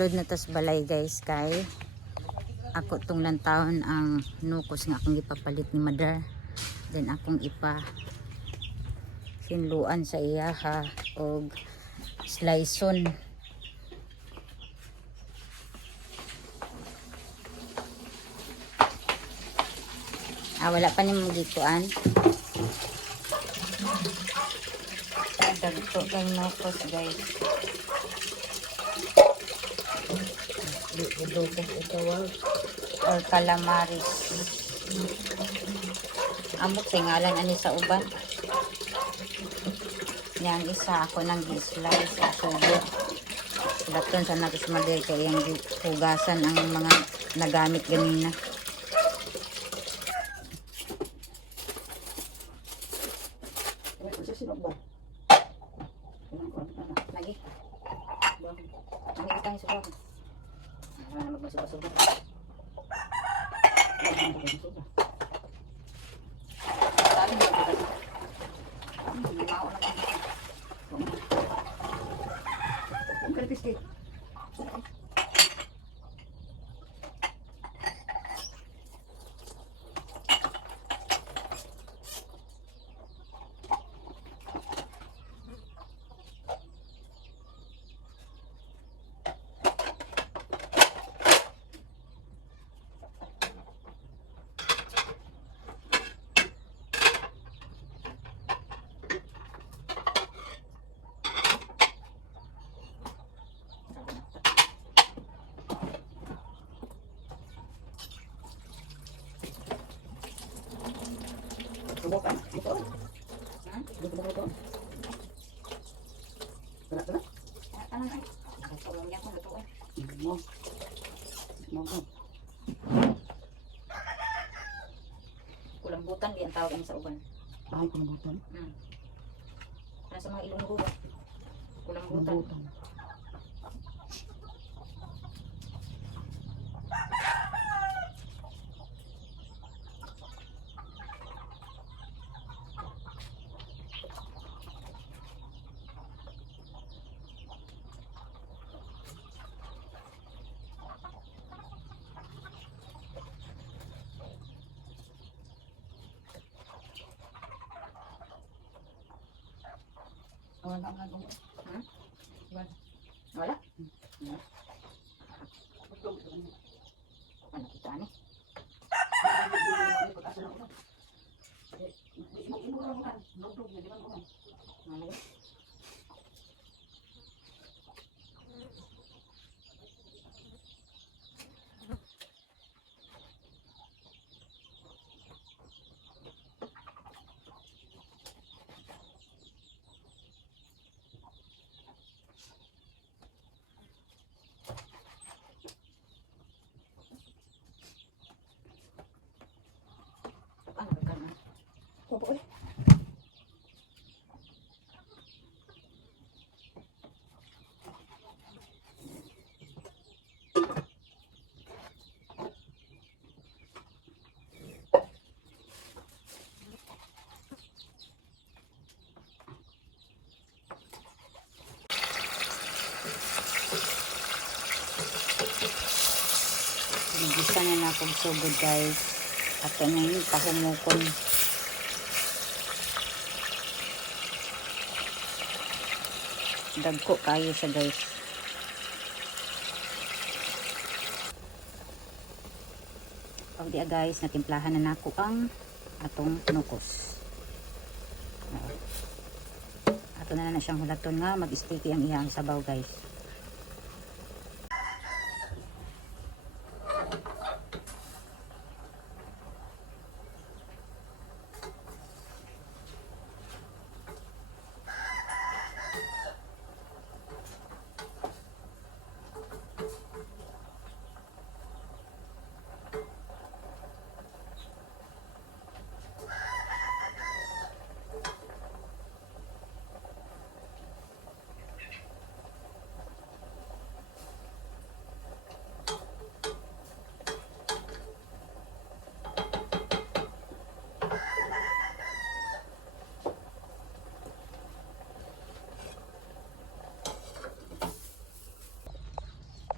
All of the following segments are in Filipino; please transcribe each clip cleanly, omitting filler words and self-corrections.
sulod na tas balay guys kay ako tong lantawon ang nukos nga akong ipapalit ni mother. Then akong ipa sinluan sa iya ha og sliceon. Wala pa ni magituan. Dagto kay nukos guys. Or calamaris. Amok singalan ani sa uban. Yang isa ako nang gi-slice sa subo. Daton sa natos mader kay yang hugasan ang mga nagamit ganina. Lagi. Lagi kita ni subo. Magbasubo-subo. Bukan, betul. Betul. Betul. Kulambutan di ang tawag sa uban. Ay, kulambutan. Nasa mga Ilonggo ba? Kulambutan. Wala nga dong. Wala? Ano kita ni? Opo eh. Nagisa na na akong sugod guys. Ato na yun, pahumukon. Dagko kayo siya guys. O diya guys, natimplahan na nako ang atong nukos. Ato na siyang hulaton nga mag-sticky ang iyang sabaw guys.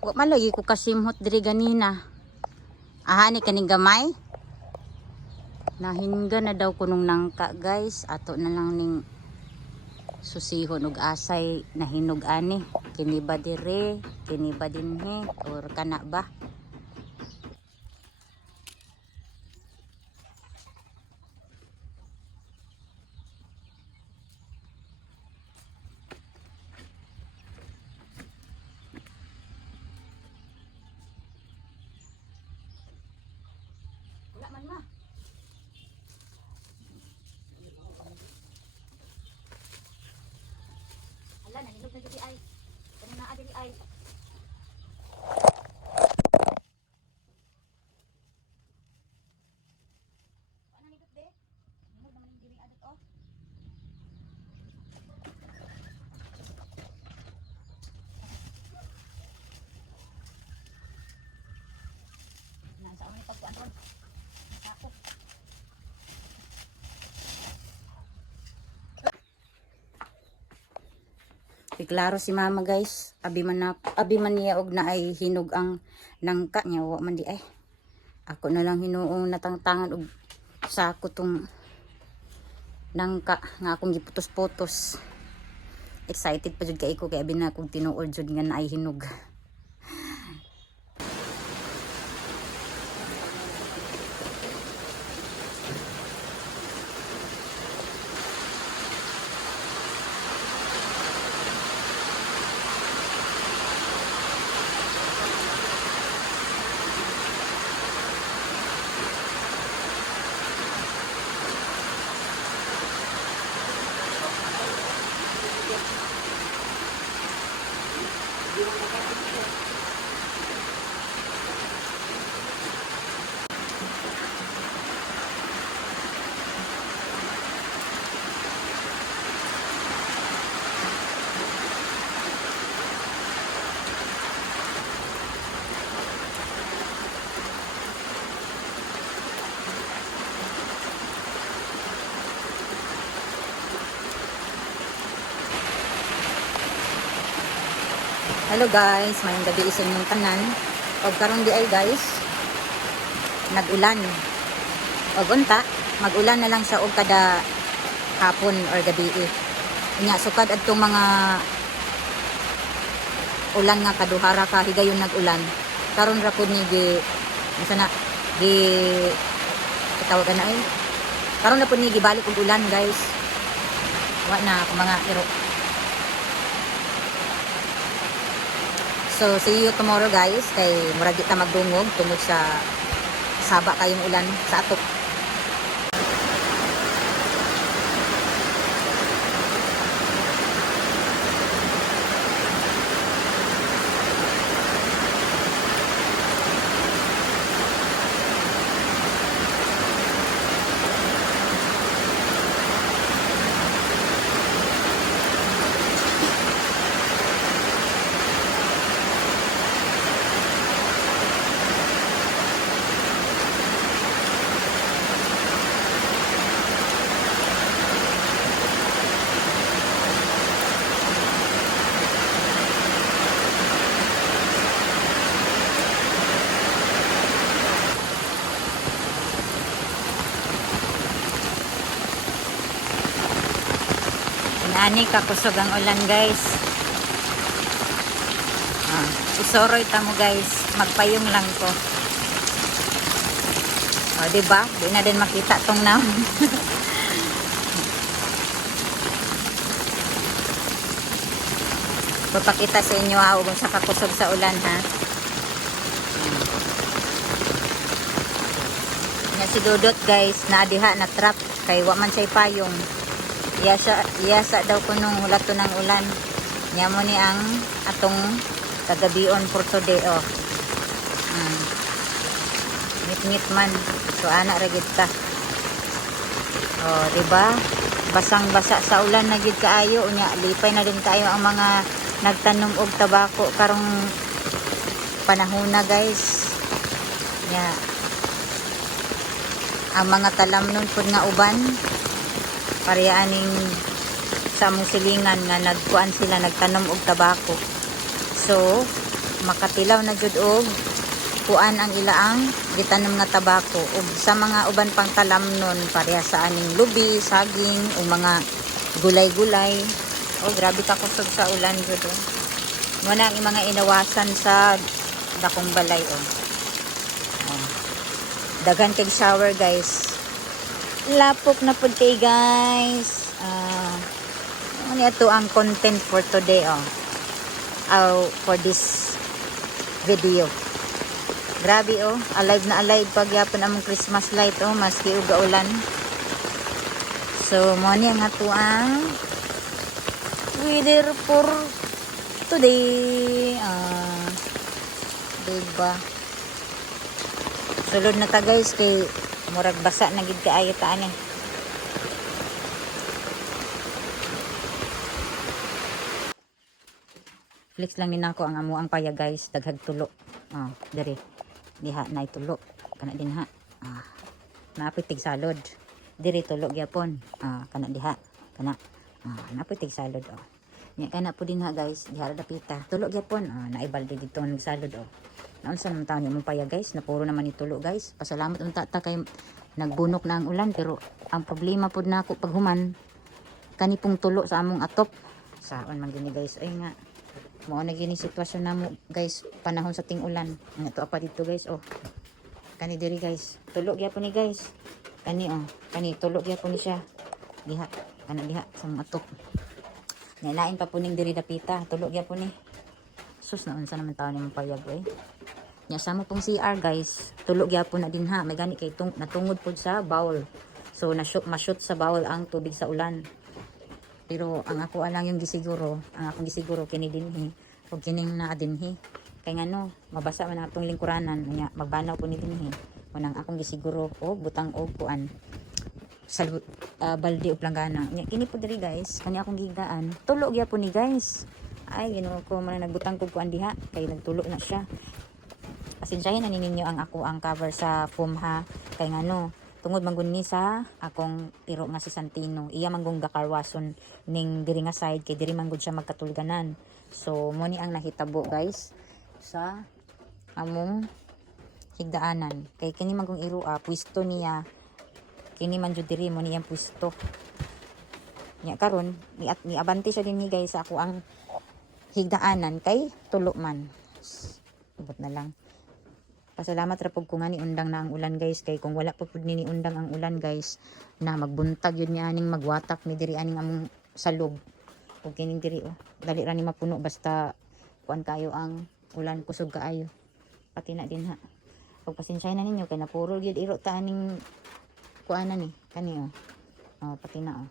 Wa malagi ko kasimhot diri ganina. Aha ni kaning gamay. Nahinga na daw kunong nangka guys. Ato na lang ning susihon og asay nahinog ani. Kini ba dire, kini ba dinhi or kana ba? Wala man ma. Ala, nahinog na diri ay. Kani naa diri ay. Ano ni de? Nahinog naman diri adot oh. Nasa ako ni pagkuan ron. Ako. Klaro si mama guys, abi man niya og na ay hinog ang nangka niya, wa man di ay. Ako na lang hinuong natangtangan og sako tong nangka nga akong giputos-putos. Excited pa jud kay ko kay abi na akong tinuod jud nga na ay hinog. Hello guys, mayong gabi isa inyong tanan. Og karon di ay guys, nag-ulan. Og unta, mag-ulan na lang siya og kada hapon or gabi. Nya sukad adtong mga ulan nga kaduhara ka higayon nag-ulan. Karon ra pud ni gi sana gi tawag na ay. Karon na pud ni gibalik og ulan guys. Wa na ako mga iro. So, see you tomorrow guys. Kay murag kita magdungog tungod sa saba kayong ulan sa atok. Ani kakusog ang ulan guys. Isoroy ta mo guys. Magpayong lang ko. Diba? Di na din makita tong naon. Papakita sa inyo ha kung sa kakusog sa ulan ha. Nga si Dudot guys, naadiha na trap kay wa man siya payong. Iyasa daw ko nung hulato ng ulan. Nya mo ni ang atong kagabion for today oh. Ngit man. So ana ra gid ka. Oh, di ba? Basang-basa sa ulan na gid kaayo unya lipay na din kaayo ang mga nagtanom og tabako karong panahon na guys. Nya ang mga talam nun pud nga uban pareha aning sa among silingan nga nagkuan sila nagtanom og tabako. So makatilaw na jud og kuan ang ilaang gitanom nga tabako ug sa mga uban pang talamnon pareha sa aning lubi, saging ug mga gulay-gulay. Oh, grabe ka kusog sa ulan jud. Mo na ang mga inawasan sa dakong balay oh. Oh. Daghan kay shower guys. Lapok na pud kay guys. Ano ito ang content for today oh. For this video. Grabe oh, alive na alive pagyapon among Christmas light oh, maski og gaulan. So mo ni ang ato ang weather for today. Diba? Sulod na ta guys kay murag basa na gid kaayo ta ani. Flex lang din ako ang amo ang paya guys, daghag tulo. Dere. Diha na itulo. Kana din ha. Naapit tig salod. Diri tulo gyapon. Kana diha. Kana. Naapit tig salod oh. Nya kana po din ha guys, diha ra dapita. Tulo gyapon. Naibalde dito ng salod oh. Naunsa naman taon mo paya guys, na puro naman itulo guys. Pasalamat unta ta kay nagbunok na ang ulan pero ang problema pod nako pag human kani pong tulo sa among atop. Saon man gini guys ay nga mao na gini sitwasyon namo guys panahon sa ting-ulan. Nga to apa dito guys oh. Kani diri guys. Tulo gyapon ni guys. Kani oh, kani tulo gyapon ni siya. Diha, kana diha sa mga atop. Nailain pa po ning diri dapita, tulo gyapon ni. Sus na unsa naman taon ni mapayag eh. Nya sama pong CR guys. Tulo gyapon na din ha. May gani kay natungod pod sa bowl. So ma-shoot sa bowl ang tubig sa ulan. Pero ang ako alang yung gisiguro, ang akong gisiguro kini dinhi ug kining naa dinhi. Kay ngano, mabasa man atong lingkuranan, nya magbanaw po ni dinhi. Manang akong gisiguro og butang og kuan sa balde ug planggana. Nya kini po diri guys, kani akong gigaan. Tulo gyapon ni guys. Ay Ginoo ko man nagbutang kog kuan diha kay nagtulo na siya. Pasensyahin na ninyo ang ako ang cover sa foam ha. Kay ngano, tungod man ni sa akong tiro nga si Santino, iya man gong gakarwason ning diri nga side kay diri man gud siya magkatulganan. So mo ni ang nahitabo guys sa among higdaanan kay kini man gong irua pwesto niya kini man jud diri mo niyang pwesto nya karon ni abante siya dinhi guys sa ako ang higdaanan kay tulo man. Ibot na lang. Pasalamat ra pud ko nga ni undang na ang ulan guys kay kung wala pud ni undang ang ulan guys na magbuntag yun niya aning magwatak ni diri aning among salog ug kining diri oh dali ra ni mapuno basta kuan kayo ang ulan kusog kaayo pati na din ha. Ug pasensya na ninyo kay napuro gyud iro ta aning kuanan ni kani oh pati na oh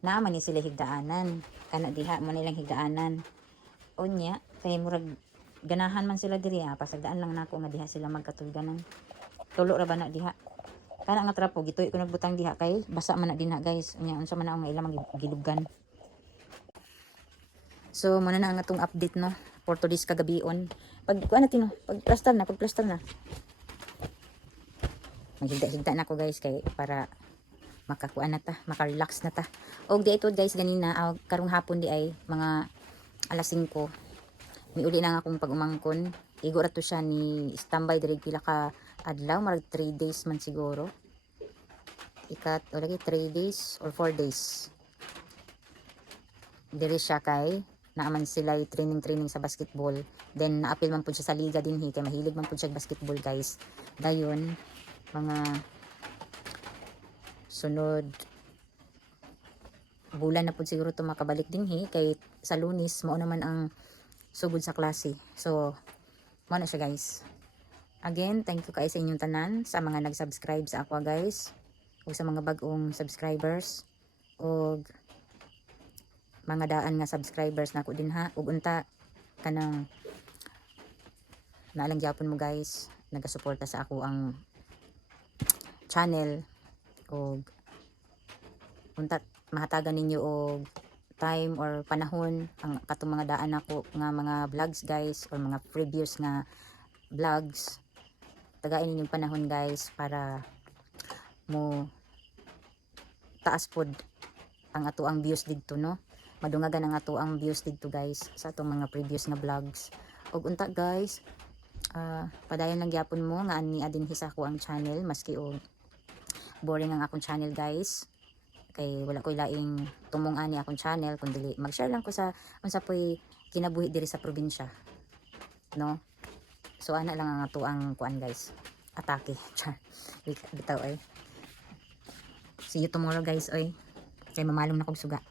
na man ni sila higdaanan kana diha man nilang higdaanan unya kay murag ganahan man sila diri pasagdaan lang nako nga diha sila magkatulganan. Tulo ra ba na diha. Kana nga trapo gituy ko nagbutang diha kay basa man na dinha guys. Unya unsa man na ang ilang gilugan. So muna na ang atong update no for today's kagabion. Pag kuan natin no, pag plaster na. Maghigda na ko guys kay para makakuan na ta, maka-relax na ta. Og di ito guys ganina karong hapon di ay mga alas 5. Miuli na nga akong pag-umangkon. Igo ra to siya ni standby diri pila ka adlaw, marag 3 days man siguro. O lagi 3 days or 4 days. Diri siya kay naaman sila training sa basketball. Then naapil man pud siya sa liga dinhi kay mahilig man pud siya basketball guys. Dayon mga sunod bulan na pud siguro to makabalik dinhi kay sa Lunes mao naman ang sugod sa klase. So, mo na siya guys. Again, thank you kayo sa inyong tanan, sa mga nag-subscribe sa ako guys, o sa mga bagong subscribers, o mga daan nga subscribers na ako din ha, ug unta kanang naalang gyapon mo guys, nagasuporta sa ako ang channel, o unta mahatagan ninyo og time or panahon ang katong mga daan ako nga mga vlogs guys or mga previous nga vlogs tagain ninyong panahon guys para mo taas pod ang ato ang views didto no madungagan ang ato ang views dito guys sa atong mga previous na vlogs. Og unta guys, padayon lang gyapon mo nga ani adin hisa ko ang channel maski og boring ang akong channel guys. Kay wala koy laing tumong ani akong channel kundi mag-share lang ko sa unsa poy kinabuhi diri sa probinsya. No? So ana lang ang ato ang kuan guys. Atake. Char. Bitaw ay. See you tomorrow guys oy. Kay mamalong na kog suga.